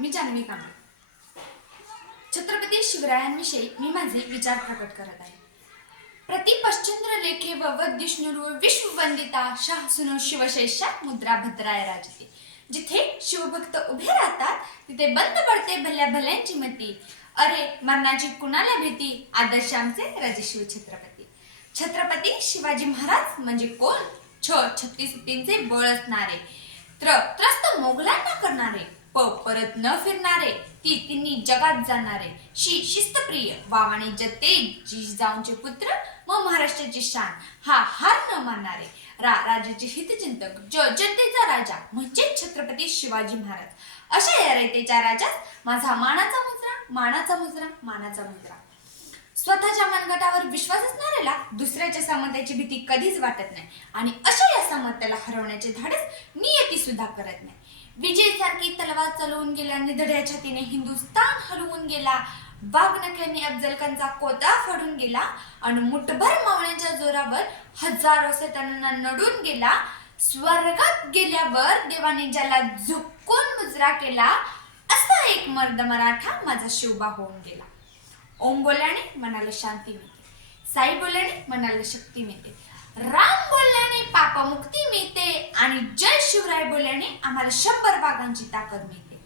मी जान्हवी कांबळे. छत्रपती शिवरायांविषयी मी माझे विचार प्रकट करत आहे. प्रतिपश्चंद्र लेखे ववद्विष्णुरू विश्ववंदिता शाहसुनो शिवशैषा मुद्रा भद्राय राजते. जिथे शिवभक्त उभे राहतात तिथे बंद पडते भल्या भल्यांची मती. अरे मरणाची कुणाला भीती, आदर्श आमचे राजशिव छत्रपती. छत्रपती शिवाजी महाराज म्हणजे कोण? छत्तीस हत्तींचे बळ असणारे, त्रस्त मोगलांना करणारे, परत न फिरणारे, तिन्ही जगात जाणारे, शिस्तप्रिय वाणिज्य तेज जिजाऊंचे पुत्र व महाराष्ट्राची शान, हार न मानणारे, राजाचे हितचिंतक, जनतेचा राजा म्हणजे छत्रपती शिवाजी महाराज. अशा या रयतेच्या राजात माझा मानाचा मुजरा, मानाचा मुजरा, मानाचा मुजरा. स्वतःच्या मनगटावर विश्वास असणाऱ्याला दुसऱ्याच्या सामर्थ्याची भीती कधीच वाटत नाही आणि अशा या सामर्थ्याला हरवण्याचे धाडस नियती सुद्धा करत नाही. विजयसारखी तलवार चालवून गेला, निधड्या छातीने हिंदुस्तान हलवून गेला, वाघनख्यांनी अफजलखानचा कोता फोडून गेला आणि मुठभर मावळ्यांच्या जोरावर हजारो सैतानांना नडून गेला. स्वर्गात गेल्यावर देवाने ज्याला झुकून मुजरा केला, असा एक मर्द मराठा माझा शिवबा होऊन गेला. ओम बोलल्याने मनाला शांती मिळते, साई बोलल्याने मनाला शक्ती मिळते, राम बोलल्याने पापमुक्ती मिळते आणि जय शिवराय बोलल्याने आम्हाला 100 वाघांची ताकद मिळते.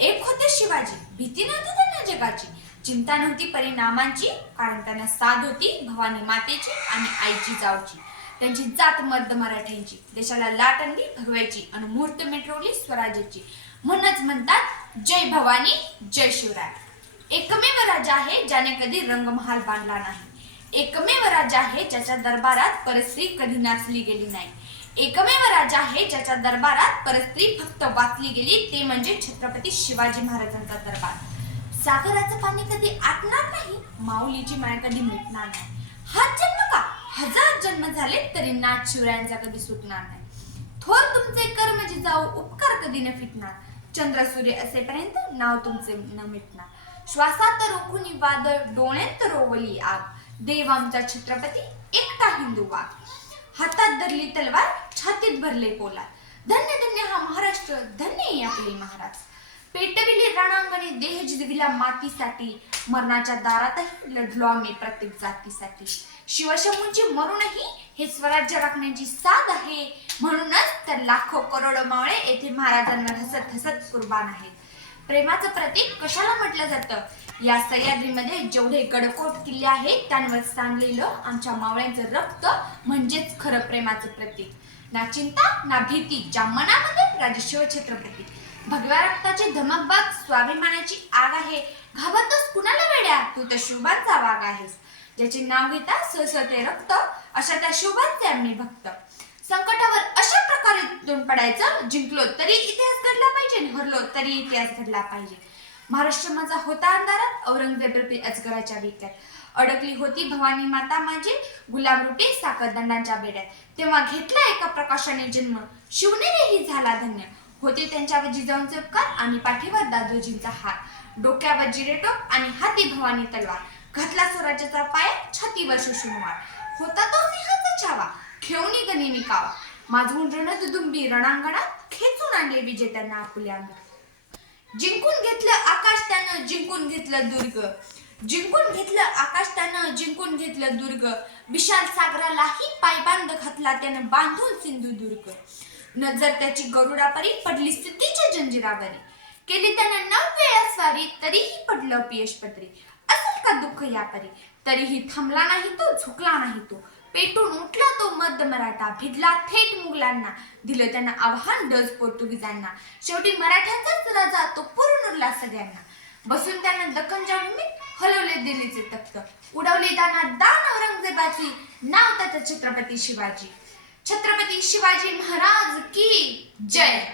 एक होते शिवाजी, भीती नव्हती त्यांना जगाची, चिंता नव्हती परिणामांची, कारण त्यांना साथ होती भवानी मातेची आणि आईची जावची. त्यांची जात मर्द मराठ्यांची, देशाला लाट आणली भगव्याची आणि मूर्त मिटवली स्वराज्याची. म्हणूनच म्हणतात जय भवानी जय शिवराय. एकमेव राजा आहे ज्याने कधी रंगमहाल बांधला नाही. एकमेव राजा आहे ज्याच्या दरबारात परस्त्री कधी नाचली गेली नाही. एकमेव राजा आहे ज्याच्या दरबारात परस्त्री फक्त वाचली गेली, ते म्हणजे छत्रपती शिवाजी महाराजांचा दरबार. सागराचं पाणी कधी आटणार नाही, माऊलीची माय कधी मिटणार नाही. हाच जन्म का, 1000 जन्म झाले तरी नाथ शिवरायांचा कधी सुटणार नाही. थोर तुमचे कर्म जिजाऊ, उपकार कधी न फिटणार, चंद्र सूर्य असेपर्यंत नाव तुमचे न मिटणार. श्वासात रोखुनी वादळ, डोळ्यात रोवली आग, देव आमचा छत्रपती एकटा हिंदू वाघ. हातात धरली तलवार, छातीत भरले पोलाद, धन्य धन्य हा महाराष्ट्र, धन्य आपले महाराज. पेटविली रणांगणे, देह जिजविला मातीसाठी, मरणाच्या दारातही लढलो आम्ही प्रत्येक जातीसाठी. शिवशंभूंची मरूनही हे स्वराज्य राखण्याची साध आहे, म्हणूनच तर लाखो करोडो मावळे येथे महाराजांना हसत हसत कुर्बान आहेत. प्रेमाचं प्रतीक कशाला म्हटलं जातं? या सह्याद्रीमध्ये जेवढे गडकोट किल्ले आहेत त्यांवर सांडलेलं आमच्या मावळ्यांचं रक्त म्हणजेच खरं प्रेमाचं प्रतीक. ना चिंता ना भीती, ज्या मनामध्ये राजशिव छत्रपती. भगव्या रक्ताची धमकबाग स्वाभिमानाची आग आहे, घाबरतोस कुणाला वेड्या, तू तर शिवबांचा वाघ आहेस. ज्याचे नाव घेता सळसळते रक्त, अशा त्या शिवबांचे आम्ही भक्त. संकटावर अशा प्रकारे तुटून पडायचं, जिंकलो तरी इतिहास घडला पाहिजे, हरलो तरी इतिहास घडला पाहिजे. महाराष्ट्र माझा होता अंधारात, औरंगजेब रूपी अजगराच्या विक्यात. अडकली होती भवानी माता माझी, गुलाम रूपी साखरदंडांच्या बेड्यात. तेव्हा घेतला एका प्रकाशाने जन्म, शिवनेरीही झाला धन्य. होते त्यांच्यावर जिजाऊंचे उपकार आणि पाठीवर दादोजींचा हार. डोक्यावर जिरेटोप आणि हाती भवानी तलवार. घातला स्वराज्याचा पाया, छातीवर शोषूनवार. होता तो सिंहाचा छावा, खेळून गनिमी कावा. माझून रणदुदुंबी रणांगणात, खेचून आणले विजेत्यांना आपुल्या अंगात. जिंकून घेतलं आकाश त्यानं, जिंकून घेतलं दुर्ग. जिंकून घेतलं आकाश त्यानं, जिंकून घेतलं दुर्ग. विशाल सागरालाही पायबांध घातला त्यानं, बांधून सिंधुदुर्ग. नजर त्याची गरुडापरी, पडली सिद्धीच्या जंजिरावरी. केली त्यानं 9 वेळा स्वारी, तरीही पडलं अपयशपत्री. असेल का दुःख यापरी, तरीही थांबला नाही तो, झुकला नाही तो. पेटून उठला तो मर्द मराठा, भिडला थेट मुघलांना. दिलं त्यांना आव्हान डच पोर्तुगीजांना. शेवटी मराठ्यांचाच राजा तो पुरून उरला सगळ्यांना. बसून त्यानं दक्खनच्या भूमीत हलवले दिल्लीचे तख्त. उडवले दाना दान औरंगजेबाची, नाव त्याचं छत्रपती शिवाजी. छत्रपती शिवाजी महाराज की जय.